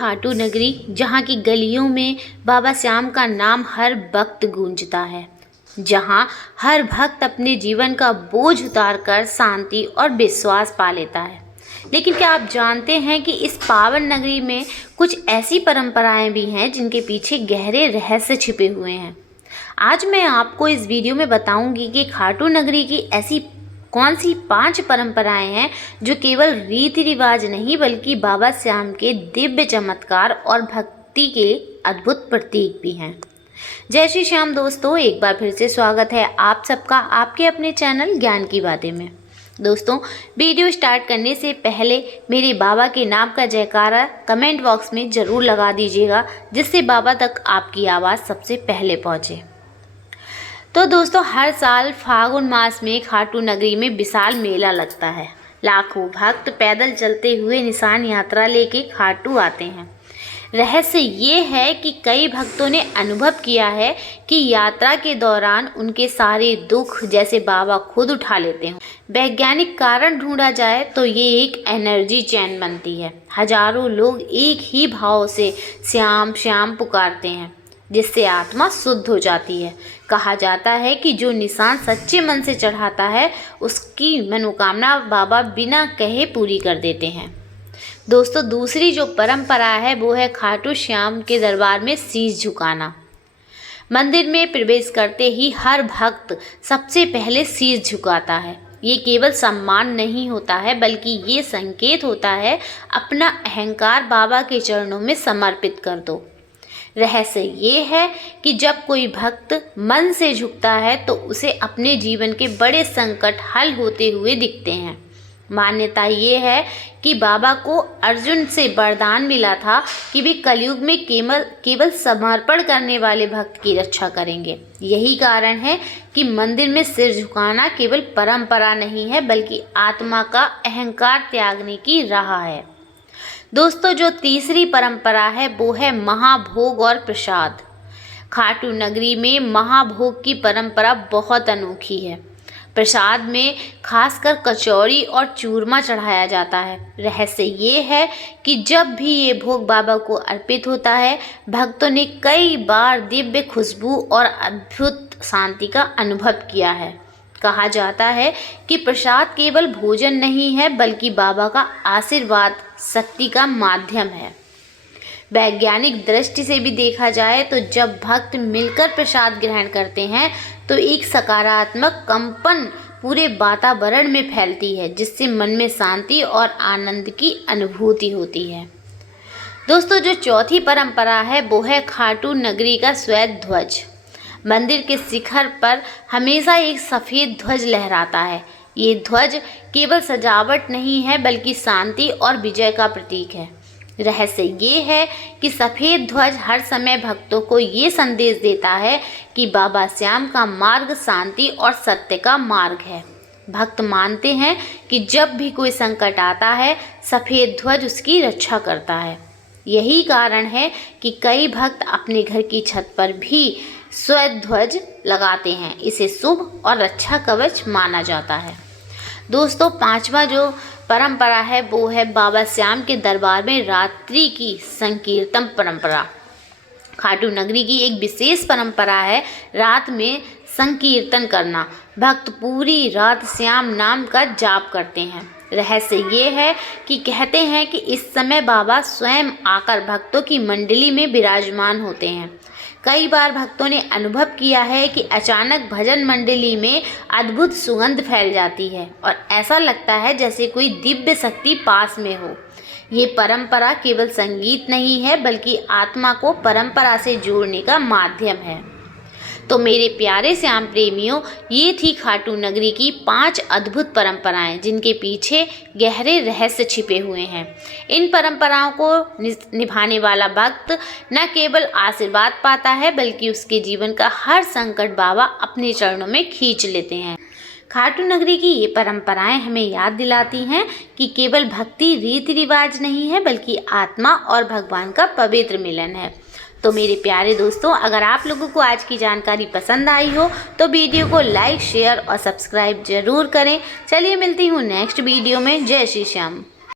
खाटू नगरी, जहाँ की गलियों में बाबा श्याम का नाम हर वक्त गूंजता है, जहाँ हर भक्त अपने जीवन का बोझ उतारकर शांति और विश्वास पा लेता है। लेकिन क्या आप जानते हैं कि इस पावन नगरी में कुछ ऐसी परंपराएं भी हैं जिनके पीछे गहरे रहस्य छिपे हुए हैं। आज मैं आपको इस वीडियो में बताऊंगी कि खाटू नगरी की ऐसी कौन सी 5 परंपराएं हैं जो केवल रीति रिवाज नहीं बल्कि बाबा श्याम के दिव्य चमत्कार और भक्ति के अद्भुत प्रतीक भी हैं। जय श्री श्याम दोस्तों, एक बार फिर से स्वागत है आप सबका आपके अपने चैनल ज्ञान की बातें में। दोस्तों, वीडियो स्टार्ट करने से पहले मेरे बाबा के नाम का जयकारा कमेंट बॉक्स में ज़रूर लगा दीजिएगा, जिससे बाबा तक आपकी आवाज़ सबसे पहले पहुँचे। तो दोस्तों, हर साल फागुन मास में खाटू नगरी में विशाल मेला लगता है। लाखों भक्त पैदल चलते हुए निशान यात्रा लेके खाटू आते हैं। रहस्य ये है कि कई भक्तों ने अनुभव किया है कि यात्रा के दौरान उनके सारे दुख जैसे बाबा खुद उठा लेते हैं। वैज्ञानिक कारण ढूंढा जाए तो ये एक एनर्जी चेन बनती है। हजारों लोग एक ही भाव से श्याम श्याम पुकारते हैं, जिससे आत्मा शुद्ध हो जाती है। कहा जाता है कि जो निशान सच्चे मन से चढ़ाता है उसकी मनोकामना बाबा बिना कहे पूरी कर देते हैं। दोस्तों, दूसरी जो परंपरा है वो है खाटू श्याम के दरबार में शीश झुकाना। मंदिर में प्रवेश करते ही हर भक्त सबसे पहले शीश झुकाता है। ये केवल सम्मान नहीं होता है बल्कि ये संकेत होता है अपना अहंकार बाबा के चरणों में समर्पित कर दो। रहस्य ये है कि जब कोई भक्त मन से झुकता है तो उसे अपने जीवन के बड़े संकट हल होते हुए दिखते हैं। मान्यता ये है कि बाबा को अर्जुन से वरदान मिला था कि वे कलयुग में केवल समर्पण करने वाले भक्त की रक्षा करेंगे। यही कारण है कि मंदिर में सिर झुकाना केवल परंपरा नहीं है बल्कि आत्मा का अहंकार त्यागने की राह है। दोस्तों, जो तीसरी परंपरा है वो है महाभोग और प्रसाद। खाटू नगरी में महाभोग की परंपरा बहुत अनोखी है। प्रसाद में खासकर कचौड़ी और चूरमा चढ़ाया जाता है। रहस्य ये है कि जब भी ये भोग बाबा को अर्पित होता है, भक्तों ने कई बार दिव्य खुशबू और अद्भुत शांति का अनुभव किया है। कहा जाता है कि प्रसाद केवल भोजन नहीं है बल्कि बाबा का आशीर्वाद, शक्ति का माध्यम है। वैज्ञानिक दृष्टि से भी देखा जाए तो जब भक्त मिलकर प्रसाद ग्रहण करते हैं तो एक सकारात्मक कंपन पूरे वातावरण में फैलती है, जिससे मन में शांति और आनंद की अनुभूति होती है। दोस्तों, जो चौथी परंपरा है वो है खाटू नगरी का श्वेत ध्वज। मंदिर के शिखर पर हमेशा एक सफ़ेद ध्वज लहराता है। ये ध्वज केवल सजावट नहीं है बल्कि शांति और विजय का प्रतीक है। रहस्य ये है कि सफ़ेद ध्वज हर समय भक्तों को ये संदेश देता है कि बाबा श्याम का मार्ग शांति और सत्य का मार्ग है। भक्त मानते हैं कि जब भी कोई संकट आता है, सफ़ेद ध्वज उसकी रक्षा करता है। यही कारण है कि कई भक्त अपने घर की छत पर भी श्वेत ध्वज लगाते हैं। इसे शुभ और रक्षा कवच माना जाता है। दोस्तों, पांचवा जो परंपरा है वो है बाबा श्याम के दरबार में रात्रि की संकीर्तन परंपरा। खाटू नगरी की एक विशेष परंपरा है रात में संकीर्तन करना। भक्त पूरी रात श्याम नाम का जाप करते हैं। रहस्य ये है कि कहते हैं कि इस समय बाबा स्वयं आकर भक्तों की मंडली में विराजमान होते हैं। कई बार भक्तों ने अनुभव किया है कि अचानक भजन मंडली में अद्भुत सुगंध फैल जाती है और ऐसा लगता है जैसे कोई दिव्य शक्ति पास में हो। ये परंपरा केवल संगीत नहीं है बल्कि आत्मा को परंपरा से जोड़ने का माध्यम है। तो मेरे प्यारे श्याम प्रेमियों, ये थी खाटू नगरी की 5 अद्भुत परंपराएं जिनके पीछे गहरे रहस्य छिपे हुए हैं। इन परंपराओं को निभाने वाला भक्त न केवल आशीर्वाद पाता है बल्कि उसके जीवन का हर संकट बाबा अपने चरणों में खींच लेते हैं। खाटू नगरी की ये परंपराएं हमें याद दिलाती हैं कि केवल भक्ति रीति रिवाज नहीं है बल्कि आत्मा और भगवान का पवित्र मिलन है। तो मेरे प्यारे दोस्तों, अगर आप लोगों को आज की जानकारी पसंद आई हो तो वीडियो को लाइक, शेयर और सब्सक्राइब जरूर करें। चलिए मिलती हूँ नेक्स्ट वीडियो में। जय श्री श्याम।